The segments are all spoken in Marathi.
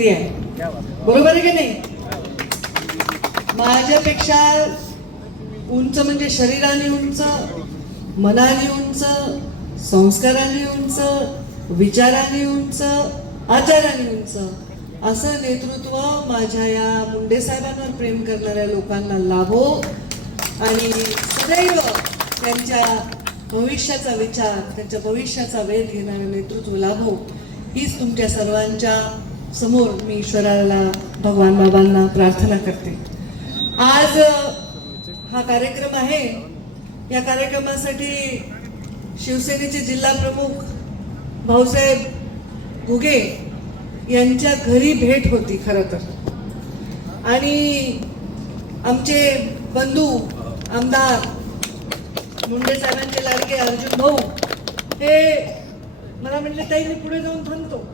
ती आहे. बरोबर आहे की नाही? माझ्यापेक्षा उंच म्हणजे शरीराने उंच मनाने उंच संस्काराने उंच विचाराने उंच आचाराने उंच असं नेतृत्व माझ्या या मुंडे साहेबांवर प्रेम करणाऱ्या लोकांना लाभो आणि सदैव त्यांच्या भविष्याचा विचार त्यांच्या भविष्याचा वेध घेणारं नेतृत्व लाभो हीच तुमच्या सर्वांच्या समोर मी ईश्वराला भगवान बाबांना प्रार्थना करते. आज हा कार्यक्रम आहे. या कार्यक्रमासाठी शिवसेनेचे जिल्हा प्रमुख भाऊसाहेब घुगे यांच्या घरी भेट होती खरं तर. आणि आमचे बंधू आमदार मुंडे साहेबांचे लाडके अर्जुन भाऊ हे मला म्हणले ताई मी पुढे जाऊन थांबतो.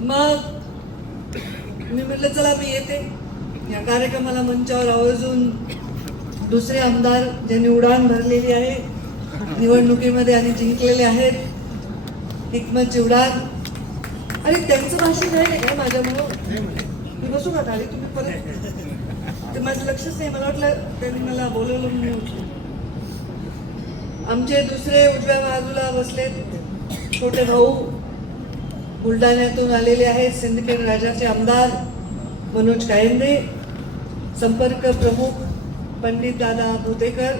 मग मी म्हटलं चला मी येते. या कार्यक्रमाला मंचावर आवर्जून दुसरे आमदार ज्यांनी उडाण भरलेली आहे निवडणुकीमध्ये आणि जिंकलेले आहेत हिकमत चिवडार अरे त्यांचं भाषण आहे का माझ्यामुळं? मी बसू का खाली तुम्ही परत ते माझं लक्षच नाही. मला वाटलं त्यांनी मला बोलवलं म्हणून. आमचे दुसरे उजव्या बाजूला बसलेत छोटे भाऊ. बुलढाण्यातून आलेले आहेत सिंदखेड राजाचे आमदार मनोज कायंदे संपर्क प्रमुख पंडित दादा भुतेकर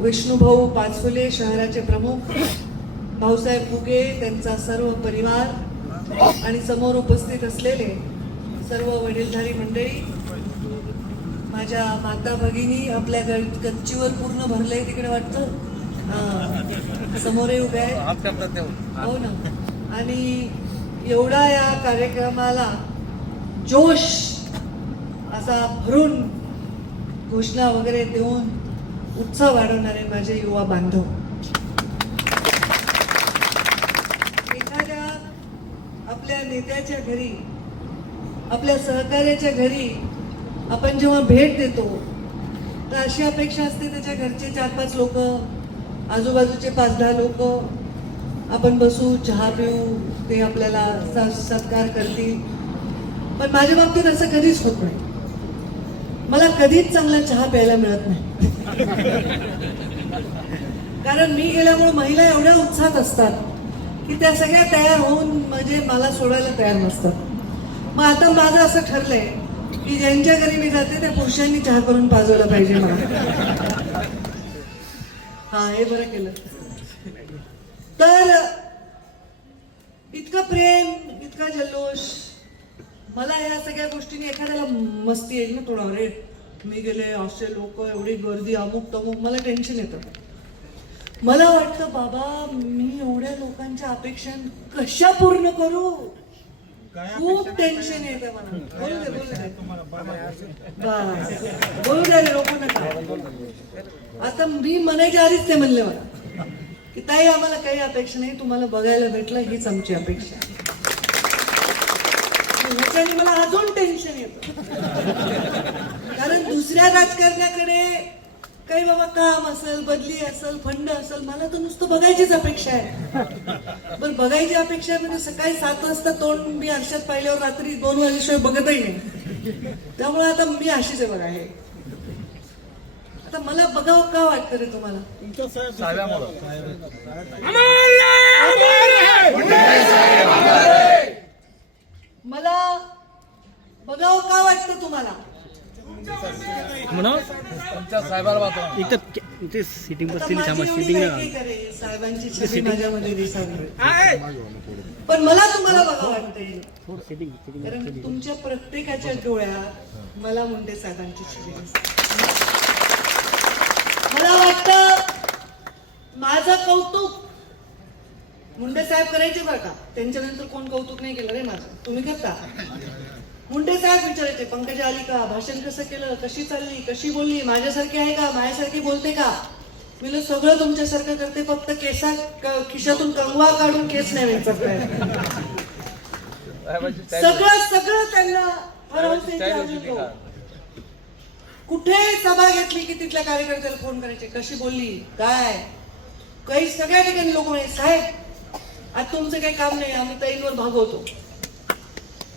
विष्णुभाऊ पाचफुले शहराचे प्रमुख भाऊसाहेब फुगे त्यांचा सर्व परिवार आणि समोर उपस्थित असलेले सर्व वडीलधारी मंडळी माझ्या माता भगिनी आपल्या गच्चीवर पूर्ण भरलंय तिकडे वाटतं. हा. समोरही उभे आहे हो ना. आणि एवढा या कार्यक्रमाला जोश असा भरून घोषणा वगैरे देऊन उत्साह वाढवणारे माझे युवा बांधव. एखाद्या आपल्या नेत्याच्या घरी आपल्या सहकार्याच्या घरी आपण जेव्हा भेट देतो तर अशी अपेक्षा असते त्याच्या घरचे चार पाच लोक आजूबाजूचे पाच दहा लोक आपण बसू चहा पिऊ ते आपल्याला सत्कार करतील. पण माझ्या बाबतीत असं कधीच होत नाही. मला कधीच चांगला चहा प्यायला मिळत नाही. कारण मी गेल्यामुळे महिला एवढ्या उत्साहात असतात की त्या सगळ्या तयार होऊन म्हणजे मला सोडायला तयार नसतात. मग आता माझं असं ठरलंय की ज्यांच्या घरी मी जाते त्या पुरुषांनी चहा करून पाजवला पाहिजे मला. हा हे बरं केलं. तर इतकं प्रेम इतका जल्लोष मला या सगळ्या गोष्टींनी एखाद्याला मस्ती येईल ना थोडा. रे मी गेले असे लोक एवढी गर्दी अमुक तमुक मला टेन्शन येतं. मला वाटतं बाबा मी एवढ्या लोकांच्या अपेक्षा कशा पूर्ण करू? खूप टेन्शन येतं मला. बोलू दे बोलू दे. बस. बोलू द्या रोखू नका. आता मी म्हणायच्या आधीच ते म्हणले मला. की ताई आम्हाला काही अपेक्षा नाही तुम्हाला बघायला भेटलं हीच आमची अपेक्षा आहे. ह्याच्याने मला अजून टेन्शन येतं. कारण दुसऱ्या राजकारण्याकडे काही बाबा काम असेल बदली असेल फंड असेल मला तर नुसतं बघायचीच अपेक्षा आहे. पण बघायची अपेक्षा आहे म्हणजे सकाळी सात वाजता तोंड मी आरशात पाहिल्यावर रात्री दोन वाजेशिवाय बघतही नाही. त्यामुळे आता मी अशीच आहे बघा हे. आता मला बघावं का वाटतं रे तुम्हाला? मला बघावं का वाटतं तुम्हाला? म्हणा तुमच्या साहेबाला वाचवा एक तर इथे सिटिंग आता बसलेली माझी थांबा एवढी सिटिंग लायकी का रे? साहेबांची छबी माझ्यामध्ये दिसावी. पण मला तुम्हाला बघा वाटतंय. सिटिंग सिटिंग कारण तुमच्या प्रत्येकाच्या डोळ्यात मला मुंडे साहेबांची छबी दिसते मला वाटतं माझं कौतुक. मुंडे साहेब करायचे बरं का? त्यांच्यानंतर कोण कौतुक नाही केलं रे माझं? तुम्ही करता? मुंडे साहेब विचारायचे पंकजा आली का? भाषण कसं केलं? कशी चालली? कशी बोलली? माझ्यासारखी आहे का? माझ्यासारखी बोलते का? मी सगळं तुमच्यासारखं करते फक्त केसात खिशातून कंगवा काढून केस नाही सगळं सगळं त्यांना कुठे सभा घेतली की तिथल्या कार्यकर्त्याला फोन करायचे? कशी बोलली? काय? काही सगळ्या ठिकाणी लोक म्हणे साहेब आज तुमचं काही काम नाही आम्ही ताईंवर भागवतो.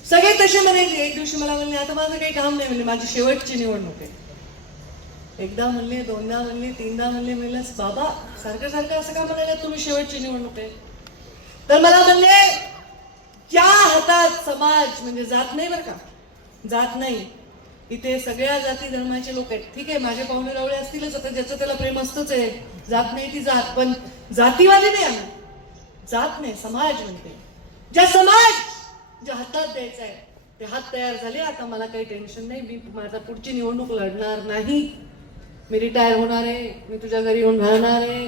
सगळे तसे म्हणायचे एक दिवशी मला म्हणले आता माझं काही काम नाही म्हणले माझी शेवटची निवडणूक आहे. एकदा म्हणले दोनदा म्हणले तीनदा म्हणले म्हणलं बाबा सारखं सारखं असं का म्हणायला तुम्ही शेवटची निवडणूक आहे? तर मला म्हणले ज्या हातात समाज म्हणजे जात नाही बरं का जात नाही इथे सगळ्या जाती धर्माचे लोक आहेत. ठीक आहे माझे पाहुणे रावळे असतीलच आता ज्याचं त्याला प्रेम असतच आहे. जात नाही ती जात पण जातीवाले नाही आम्ही. जात नाही समाज म्हणते. ज्या समाज ज्या हातात द्यायचा आहे ते हात तयार झाले आता मला काही टेन्शन नाही. मी माझा पुढची निवडणूक लढणार नाही. मी रिटायर होणार आहे. मी तुझ्या घरी येऊन राहणार आहे.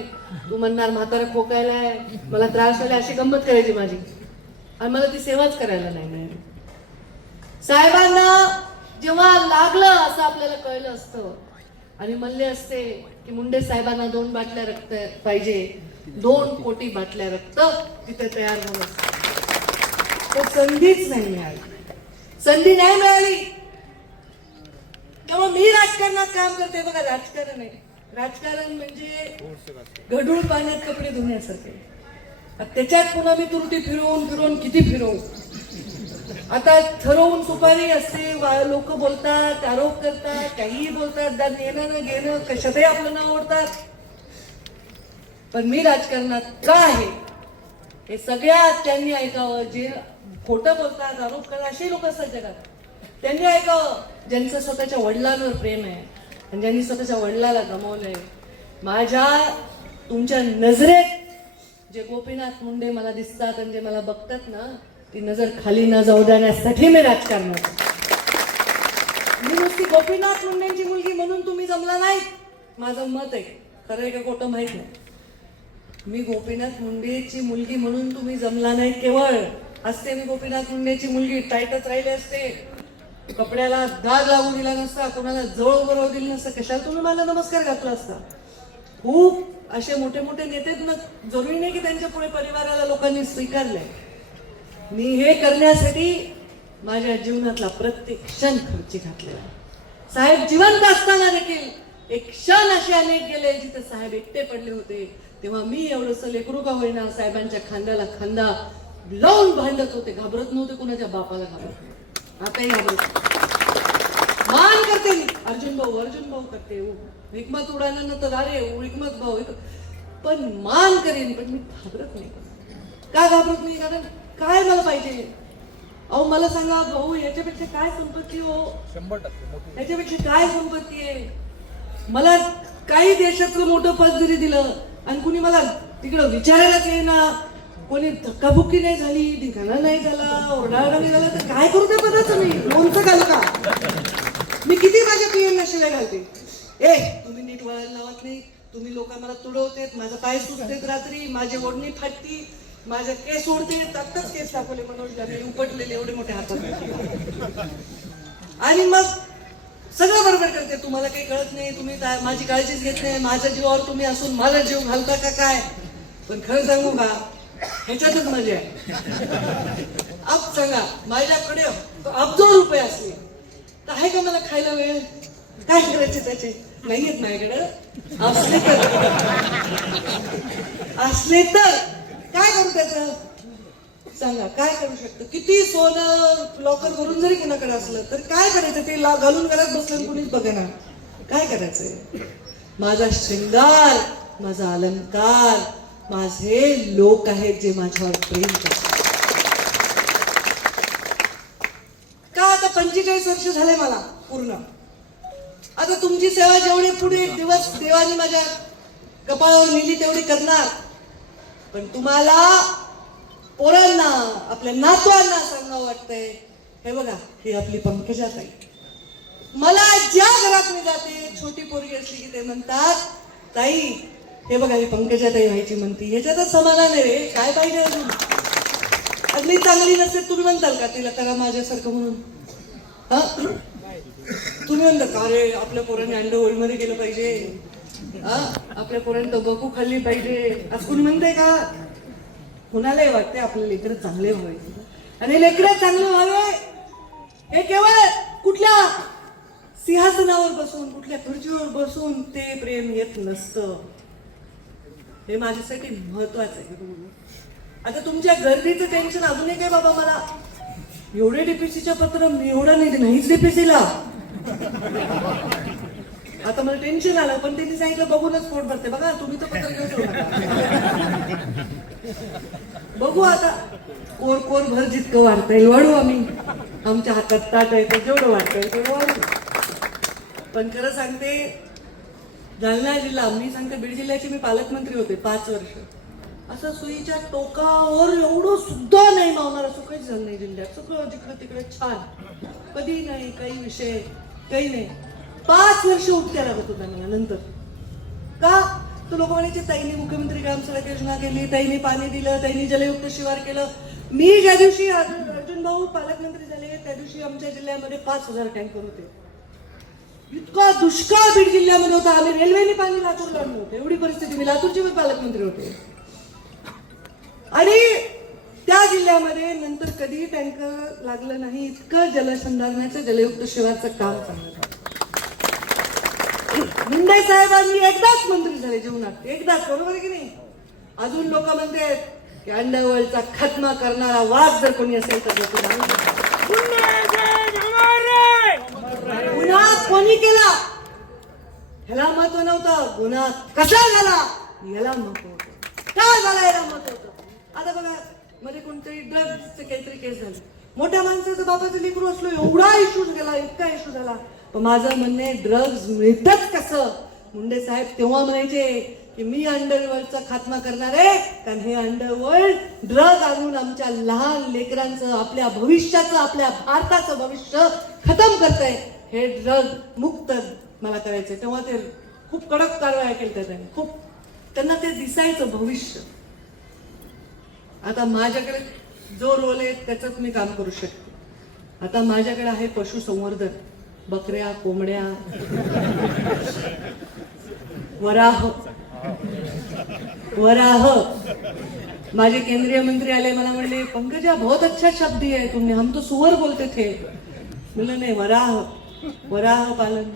तू म्हणणार म्हातारा खोकायला आहे. मला त्रास झाला अशी गंमत करायची माझी. आणि मला ती सेवाच करायला नाही मिळाली साहेबांना जेव्हा लागलं असं आपल्याला कळलं असतं. आणि म्हणले असते की मुंडे साहेबांना दोन बाटल्या रक्त पाहिजे. दोन कोटी बाटल्या रक्त तिथे तयार होत असत संधीच नाही मिळाली. संधी नाही मिळाली. तेव्हा मी राजकारणात काम करते. बघा राजकारण आहे. राजकारण म्हणजे गढूळ पाण्यात कपडे धुण्यासारखे. त्याच्यात पुन्हा मी तुरटी फिरवून फिरवून किती फिरवू? आता ठरवून सुपारी असते लोक बोलतात आरोप करतात काहीही बोलतात दाद येणं घेणं कशातही आपलं नाव ओढतात. पण मी राजकारणात का आहे? हे सगळ्यात त्यांनी ऐकावं जे खोटं बोलतात आरोप करतात असे लोक असतात जगात. त्यांनी ऐकावं ज्यांचं स्वतःच्या वडिलांवर प्रेम आहे आणि ज्यांनी स्वतःच्या वडिलाला गमावलंय. माझ्या तुमच्या नजरेत जे गोपीनाथ मुंडे मला दिसतात आणि जे मला बघतात ना ती नजर खाली न जाऊ देण्यासाठी मी राजकारणात आहे. मी नुसती गोपीनाथ मुंडेंची मुलगी म्हणून तुम्ही जमला नाही माझं मत आहे. खरं आहे का खोटं माहीत नाही. मी गोपीनाथ मुंडेची मुलगी म्हणून तुम्ही जमला नाही केवळ. असते मी गोपीनाथ मुंडेची मुलगी. टाईटच राहिले असते. कपड्याला दाग लागू दिला नसता. कोणाला जवळ उभं राहू दिलं नसतं. कशाला तुम्ही मला नमस्कार घातला असता? खूप असे मोठे मोठे नेते जरुरी नाही की त्यांच्या पुढे परिवाराला लोकांनी स्वीकारलंय. मी हे करण्यासाठी माझ्या जीवनातला प्रत्येक क्षण खर्ची घातलेला साहेब जिवंत असताना देखील एक क्षण असे अनेक गेले जिथे साहेब एकटे पडले होते. तेव्हा मी एवढंस लेकरू का होईना साहेबांच्या खांद्याला खांदा लावून भांडत होते. घाबरत नव्हते कुणाच्या बापाला घाबरत आताही घाबरत नाही. मान करते मी. अर्जुन भाऊ अर्जुन भाऊ करते. विकमत उडाल्यानं तर अरे विकमत भाऊ पण मान करेन पण मी घाबरत नाही. का घाबरत नाही? कारण काय मला पाहिजे? अहो मला सांगा भाऊ याच्यापेक्षा काय संपत्ती हो? शंभर टक्के याच्यापेक्षा काय संपत्ती आहे? मला काही देशातलं मोठं पद जरी दिलं आणि कुणी मला तिकडं विचारायलाच येईना कोणी धक्काबुक्की नाही झाली धिंगाणा नाही झाला ओरडाओरडा नाही झाला तर काय करू त्या पदाचं मी? लोणचं घाल का? मी किती माझ्या पीएम शिवाय घालते? ए तुम्ही नीट वळायला लावत नाही. तुम्ही लोक मला तुडवतेत माझा पाय सुटतेत रात्री माझी ओढणी फाटती. माझ्या केस ओढते आत्ताच केस दाखवले मनोजला मी उपटलेले एवढे मोठे हातात. आणि मग सगळं बरोबर करते. तुम्हाला काही कळत नाही तुम्ही माझी काळजीच घेत नाही माझ्या जीवावर तुम्ही असून मला जीव घालता का काय? पण खरं सांगू का ह्याच्यातच मजा आहे. अब सांगा माझ्याकडे अब्दो रुपये असले तर आहे का मला खायला वेळ? काय करायचे त्याचे? नाही आहेत माझ्याकडे. असले तर. असले तर. काय करू त्याचं? सांगा काय करू शकतो? किती सोनं लॉकर भरून जरी कुणाकडे असलं तर काय करायचं? ते ला- घालून घरात बसलं कुणीच बघणार काय करायचंय? माझा शृंगार माझा अलंकार माझे लोक आहेत जे माझ्यावर प्रेम करतात. का आता पंचेचाळीस वर्ष झाले मला? पूर्ण. आता तुमची सेवा जेवढी पुढे दिवस देवाने माझ्या कपाळावर लिहिली तेवढी करणार. पण तुम्हाला पोरांना आपल्या नातवांना सांगावं वाटतंय. हे बघा ही आपली पंकजा ताई मला ज्या घरात मी जाते छोटी पोरगी असली की ते म्हणतात ताई हे बघा ही पंकजा ताई व्हायची म्हणती. ह्याच्यातच समाधान आहे रे. काय पाहिजे अजून? अगदी चांगली नसते तुम्ही म्हणताल का तिला? करा माझ्यासारखं म्हणून. हा? तुम्ही म्हणता का रे? आपल्या पोरांनी अंड होळीमध्ये गेलं पाहिजे. आपल्या पोरांनी तंबाखू खाल्ली पाहिजे. असं कोणी म्हणते का? कुणालाही वाटते आपले लेकर चांगले व्हावे. आणि लेकर चांगले व्हावे. हे केवळ कुठल्या सिंहासनावर बसून कुठल्या खुर्चीवर बसून ते प्रेम येत नसतं. हे माझ्यासाठी महत्वाचं आहे. आता तुमच्या गर्दीचं टेन्शन अजूनही काय बाबा मला? एवढे डीपीसीच्या पत्र मी एवढं नाही नाहीच डीपीसीला आता मला टेन्शन आलं पण त्यांनी सांगितलं बघूनच पोट भरते बघा तुम्ही तर पत्र घेऊन बघू आता. कोर कोर भर जितकं वाढता येईल वाढू आम्ही. आमच्या हातात ताट आहे तर जेवढं वाढता येईल तेवढं वाढू. पण खरं सांगते जालना जिल्हा मी सांगते बीड जिल्ह्याचे मी पालकमंत्री होते पाच वर्ष. असं सुईच्या टोकावर एवढं सुद्धा नाही मावणार असं काहीच झालं नाही जिल्ह्यात. सगळं जिकडे तिकडे छान. कधी नाही काही विषय काही नाही. पाच वर्ष उपचार लागत होता मला नंतर. का? तो लोक म्हणायचे ताईने मुख्यमंत्री ग्राम सडक योजना केली ताईने पाणी दिलं ताईने जलयुक्त शिवार केलं. मी ज्या दिवशी अर्जुन भाऊ पालकमंत्री झाले त्या दिवशी आमच्या जिल्ह्यामध्ये पाच हजार टँकर होते. इतका दुष्काळ बीड जिल्ह्यामध्ये होता. आम्ही रेल्वेने पाणी लातूरला आणलं होतं. एवढी परिस्थिती. मी लातूरचे मी पालकमंत्री होते. आणि त्या जिल्ह्यामध्ये नंतर कधीही टँकर लागलं नाही इतकं जलसंधारणाचं जलयुक्त शिवारचं काम चांगलं मुंडे साहेबांनी एकदाच मंत्री झाले जीवनात. एकदाच बरोबर की नाही? अजून लोक म्हणते की अंडरवर्ल्डचा खात्मा करणारा वाघ जर कोणी असेल तर. गुन्हा कोणी केला? ह्याला महत्त्व नव्हतं. गुन्हा कसा झाला? याला महत्त्व होतं. का झाला याला महत्त्व होतं? आता बघा मध्ये कोणतरी ड्रग्जचे काहीतरी केस झाली. मोठ्या माणसाचं बापाचं लेकरू असलो एवढा इश्यूज गेला इतका इश्यू झाला. पण माझं म्हणणं आहे ड्रग्ज मिळतच कसं? मुंडे साहेब तेव्हा म्हणायचे की मी अंडरवर्ल्डचा खात्मा करणार आहे कारण हे अंडरवर्ल्ड ड्रग आणून आमच्या लहान लेकरांचं आपल्या भविष्याचं आपल्या भारताचं भविष्य खतम करतंय. हे ड्रग मुक्त मला करायचंय. तेव्हा ते खूप कडक कारवाया केल्या त्यांनी. खूप. त्यांना ते दिसायचं भविष्य. आता माझ्याकडे जो रोल आहे त्याचंच मी काम करू शकते. आता माझ्याकडे आहे पशुसंवर्धन. बकऱ्या कोंबड्या. वराह. वराह. माझे केंद्रीय मंत्री आले मला म्हणले पंकजा बहुत अच्छा शब्द आहे तुम्ही तुमने हम तो सुअर बोलते थे. म्हणलं नाही वराह. वराह पालन.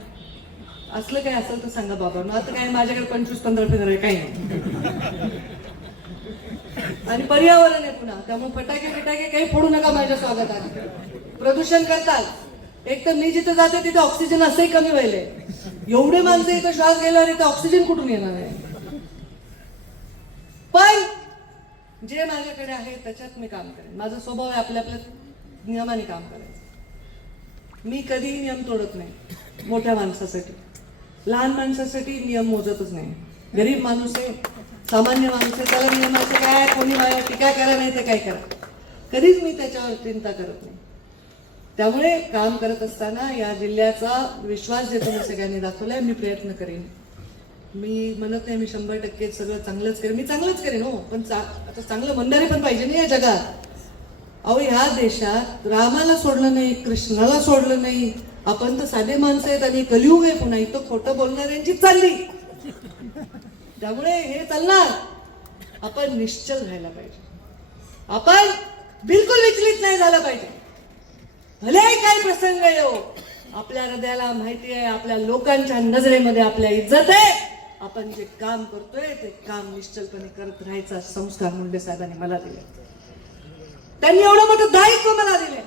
असलं काय असेल तर सांगा बाबा. मग आता काय माझ्याकडे पंचवीस पंधरा पंधरा आहे काही आणि पर्यावरण आहे पुन्हा. त्यामुळे फटाके फिटाके काही फोडू नका माझ्या स्वागतात. प्रदूषण करतात एक तर मी जिथे जाते तिथे ऑक्सिजन असंही कमी व्हायले एवढे माणसं इथं श्वास गेल्यावर इथे ऑक्सिजन कुठून येणार आहे? पण जे माझ्याकडे आहे त्याच्यात मी काम करेन. माझा स्वभाव आहे आपल्या आपल्या नियमाने काम करायचं मी कधीही नियम तोडत नाही मोठ्या माणसासाठी. लहान माणसासाठी नियम मोजतच नाही. गरीब माणूस आहे सामान्य माणूस आहे त्याला नियमाचं काय कोणी माझ्या टीका करा नाही ते काय करा. कधीच मी त्याच्यावर चिंता करत नाही. त्यामुळे काम करत असताना या जिल्ह्याचा विश्वास जे तुम्ही सगळ्यांनी दाखवलाय मी प्रयत्न करेन. मी म्हणत नाही मी शंभर टक्के सगळं चांगलंच करेन. मी चांगलंच करेन हो पण चा- आता चांगलं म्हणणारे पण पाहिजे ना या जगात. अहो ह्या देशात रामाला सोडलं नाही कृष्णाला सोडलं नाही. आपण तर साधे माणसं आहेत आणि कलियुग आहे पुन्हा. इथं खोटं बोलणाऱ्यांची चालली. त्यामुळे हे चालणार. आपण निश्चल राहायला पाहिजे. आपण बिलकुल विचलित नाही झालं पाहिजे. भले काही प्रसंग येऊ हो. आपल्या हृदयाला माहिती आहे आपल्या लोकांच्या नजरेमध्ये आपल्या इज्जत आहे. आपण जे काम करतोय ते काम निश्चलपणे करत राहायचा संस्कार मुंडे साहेबांनी मला दिले त्यांनी एवढं मोठं दायित्व मला दिले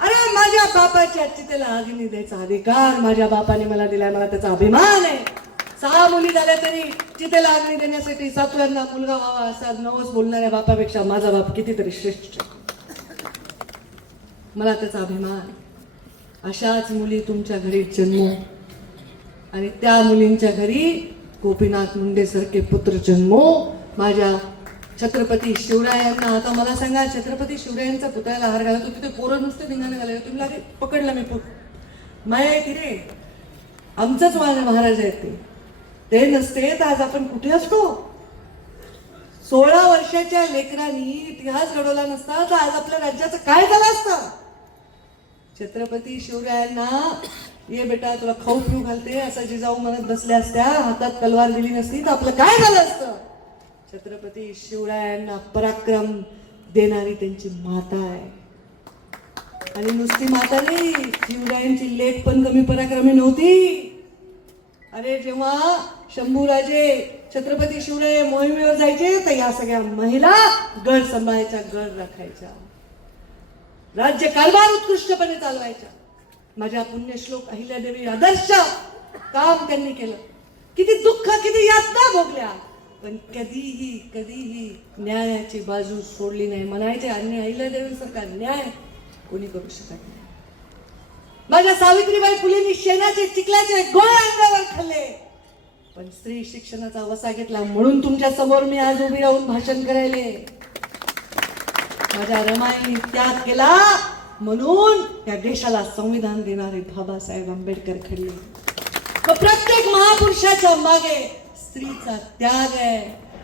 अरे माझ्या बापाच्या चितेला अग्नी द्यायचा अधिकार माझ्या बापाने मला दिलाय. मला त्याचा अभिमान आहे. सहा मुली झाल्या तरी चितेला अग्नी देण्यासाठी सातव्यांना मुलगा व्हावा असा नवस बोलणाऱ्या बापापेक्षा माझा बाप कितीतरी श्रेष्ठ आहे. मला त्याचा अभिमान अशाच मुली तुमच्या घरी जन्मो. आणि त्या मुलींच्या घरी गोपीनाथ मुंडेसारखे पुत्र जन्मो. माझ्या छत्रपती शिवरायांना आता मला सांगा छत्रपती शिवरायांचा पुतळ्याला हार घाला तुम्ही ते पोरं नुसते धिंगाणे घालायला तुम्ही लागे पकडलं मी पुत माया आहे की रे? आमचंच माझे महाराज आहेत ते. ते नसते तर आज आपण कुठे असतो? सोळा वर्षाच्या लेकरांनी इतिहास घडवला नसता तर आज आपल्या राज्याचं काय झालं असतं? छत्रपती शिवरायांना ये बेटा तुला खाऊ पिऊ घालते असं जिजाऊ म्हणत बसल्या असत्या. हातात तलवार दिली नसती तर आपलं काय झालं असतं? छत्रपती शिवरायांना पराक्रम देणारी त्यांची माता आहे. आणि नुसती माता नाही शिवरायांची लेख पण कमी पराक्रमी नव्हती. अरे जेव्हा शंभूराजे छत्रपती शिवराय मोहिमेवर जायचे तर या सगळ्या महिला गड सांभाळायच्या गड राखायच्या. राज्य कारभार उत्कृष्टपणे चालवायच्या. माझ्या पुण्यश्लोक अहिल्यादेवी आदर्श काम त्यांनी केलं. किती दुःख किती यातना भोगल्या. पण कधीही कधीही न्यायाची बाजू सोडली नाही. म्हणायचे आणि अहिल्यादेवीसारखा न्याय कोणी करू शकत नाही. माझ्या सावित्रीबाई फुलेंनी शेणाचे चिखल्याचे गोळ अंगावर खाल्ले. पण स्त्री शिक्षणाचा वसा घेतला म्हणून तुमच्यासमोर मी आज उभी राहून भाषण करायले. माझ्या रमाईने त्याग केला म्हणून या देशाला संविधान देणारे बाबासाहेब आंबेडकर खडले प्रत्येक महापुरुषाच्या मागे स्त्रीचा त्याग आहे.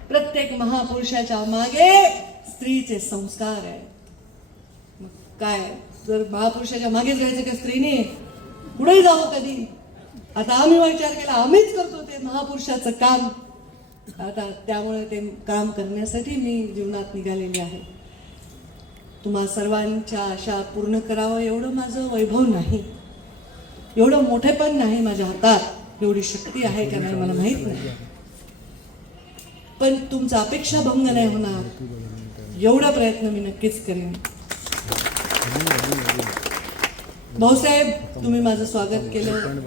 प्रत्येक महापुरुषाच्या मागे स्त्रीचे संस्कार आहे. मग काय? जर महापुरुषाच्या मागेच जायचं का स्त्रीने? पुढे जावं कधी? आता आम्ही विचार केला आम्हीच करतो ते महापुरुषाचं काम. आता त्यामुळे ते काम करण्यासाठी मी जीवनात निघालेली आहे. तुम्हा सर्वांच्या आशा पूर्ण करावं एवढं माझं वैभव नाही. एवढं मोठे पण नाही माझ्या हातात. एवढी शक्ती आहे का नाही मला माहीत नाही. पण तुमचा अपेक्षा भंग नाही होणार. एवढा प्रयत्न मी नक्कीच करेन. भाऊसाहेब तुम्ही माझं स्वागत केलं.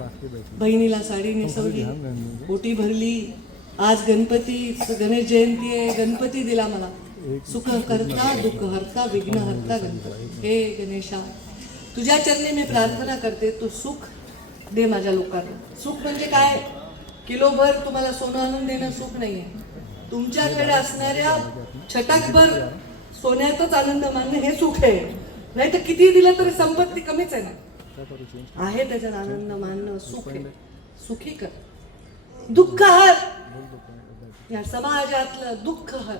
बहिणीला साडी नेसवली ओटी भरली. आज गणपती गणेश जयंती आहे गणपती दिला मला. सुख करता दुःख हरता विघ्न हरता गणपती. हे गणेशा तुझ्या चरणी मी प्रार्थना करते तू सुख दे माझ्या लोकांना. सुख म्हणजे काय? किलोभर तुम्हाला सोनं आणून देणं सुख नाहीये. तुमच्याकडे असणाऱ्या छटाकभर सोन्यातच आनंद मानणं हे सुख आहे. नाही तर किती दिलं तरी संपत्ती कमीच आहे ना. आहे त्याच्यात आनंद मानणं सुख सुखी कर. दुःख हर. या समाजातलं दुःख हर.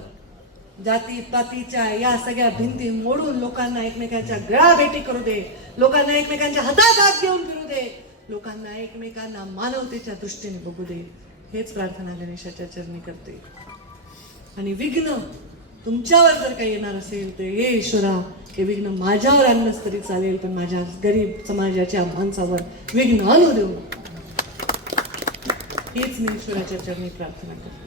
जाती पातीच्या या सगळ्या भिंती मोडून लोकांना एकमेकांच्या गळा भेटी करू दे. लोकांना एकमेकांच्या हातात हात घेऊन फिरू दे. लोकांना एकमेकांना मानवतेच्या दृष्टीने बघू दे. हेच प्रार्थना गणेशाच्या चरणी करते. आणि विघ्न तुमच्यावर जर काही येणार असेल तर हे ईश्वरा हे विघ्न माझ्यावर आणलंच तरी चालेल पण माझ्या गरीब समाजाच्या माणसावर विघ्न आणू देऊ. हीच मी ईश्वराच्या चरणी प्रार्थना करते.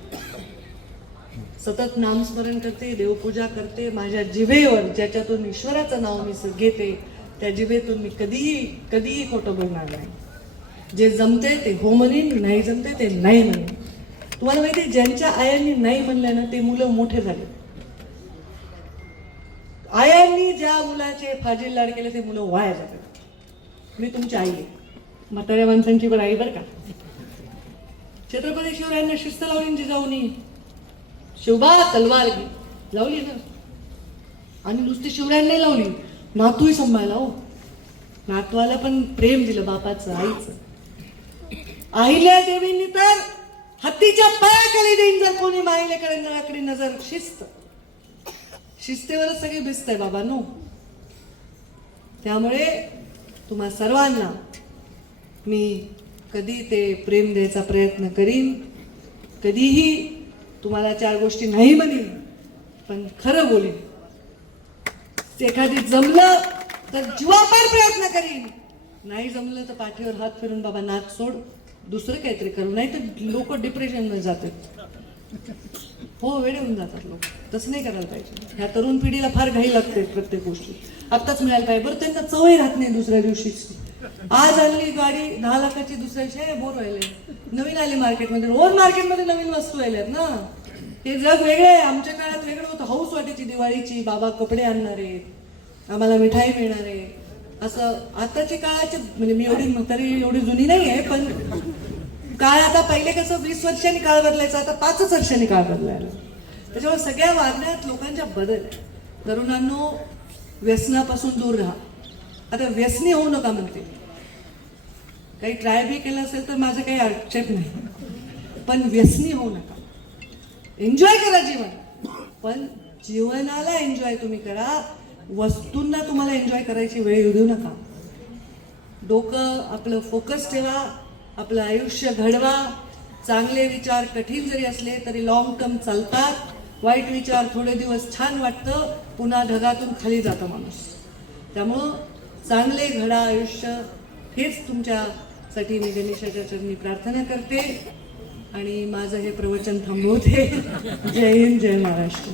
सतत नामस्मरण करते देवपूजा करते माझ्या जिभेवर ज्याच्यातून ईश्वराचं नाव मी घेते त्या जिभेतून मी कधीही कधीही खोटं बोलणार नाही. जे जमते ते हो म्हणेन नाही जमते ते नाही म्हणेन. तुम्हाला माहिती आहे, ज्यांच्या आयांनी नाही म्हणलं ना ते मुलं मोठे झाले. आयांनी ज्या मुलाचे फाजील लाड केले ते मुलं वाया जातात. मी तुमची आई आहे. म्हाताऱ्या माणसांची पण आई बरं का? छत्रपती शिवरायांना शिस्त लावली जिजाऊनी. शिवबा तलवार घे. लावली ना. आणि नुसती शिवरायांना लावली. नातूही सांभाळला हो. नातवाला पण प्रेम दिलं बापाचं आईचं. आहिल्या देवींनी तर हत्तीच्या पायाखाली देईन जर कोणी माहिलेकडे नळाकडे नजर शिस्त. शिस्तेवरच सगळे भिस्त आहे बाबा नो त्यामुळे तुम्हा सर्वांना मी कधी ते प्रेम द्यायचा प्रयत्न करीन कधीही तुम्हाला चार गोष्टी नाही म्हणेन पण खरं बोलीन. एखादी जमलं तर जीवापार प्रयत्न करीन. नाही जमलं तर पाठीवर हात फिरून बाबा नाच सोड. दुसरं काहीतरी करू. नाही तर लोक डिप्रेशनमध्ये जातात. हो वेळ होऊन जातात लोक. तसं नाही करायला पाहिजे. ह्या तरुण पिढीला फार घाई लागते प्रत्येक गोष्टी. आत्ताच मिळायला पाहिजे. बरं त्यांना चवही राहत नाही दुसऱ्या दिवशीच. आज आणली गाडी दहा लाखाची दुसऱ्या दिवशी बोर व्हायला. नवीन आली मार्केटमध्ये. रोज मार्केटमध्ये नवीन वस्तू आल्यात ना. हे जग वेगळे आहे. आमच्या काळात वेगळं होतं. हौस वाटायची दिवाळीची बाबा कपडे आणणार आहेत. आम्हाला मिठाई मिळणार आहे असं आताच्या काळाचे म्हणजे मी एवढी म्हातारी एवढी जुनी नाही आहे पण काळ आता पहिले कसं वीस वर्षांनी काळ बदलायचा आता पाचच वर्षांनी काळ बदलायला. त्याच्यामुळे सगळ्या वागण्यात लोकांच्या बदल तरुणांनो व्यसनापासून दूर राहा. आता व्यसनी होऊ नका म्हणते. काही ट्राय बी केलं असेल तर माझं काही आक्षेप नाही. पण व्यसनी होऊ नका. एन्जॉय करा जीवन. पण जीवनाला एन्जॉय तुम्ही करा. वस्तूंना तुम्हाला एन्जॉय करायची वेळ येऊ देऊ नका. डोकं आपलं फोकस ठेवा. आपलं आयुष्य घडवा. चांगले विचार कठीण जरी असले तरी लॉंग टर्म चालतात. वाईट विचार थोडे दिवस छान वाटतं. पुन्हा ढगातून खाली जातं माणूस. त्यामुळं चांगले घडा आयुष्य हेच तुमच्यासाठी मी गणेशाच्या चरणी प्रार्थना करते. आणि माझं हे प्रवचन थांबवते. जय हिंद जय महाराष्ट्र.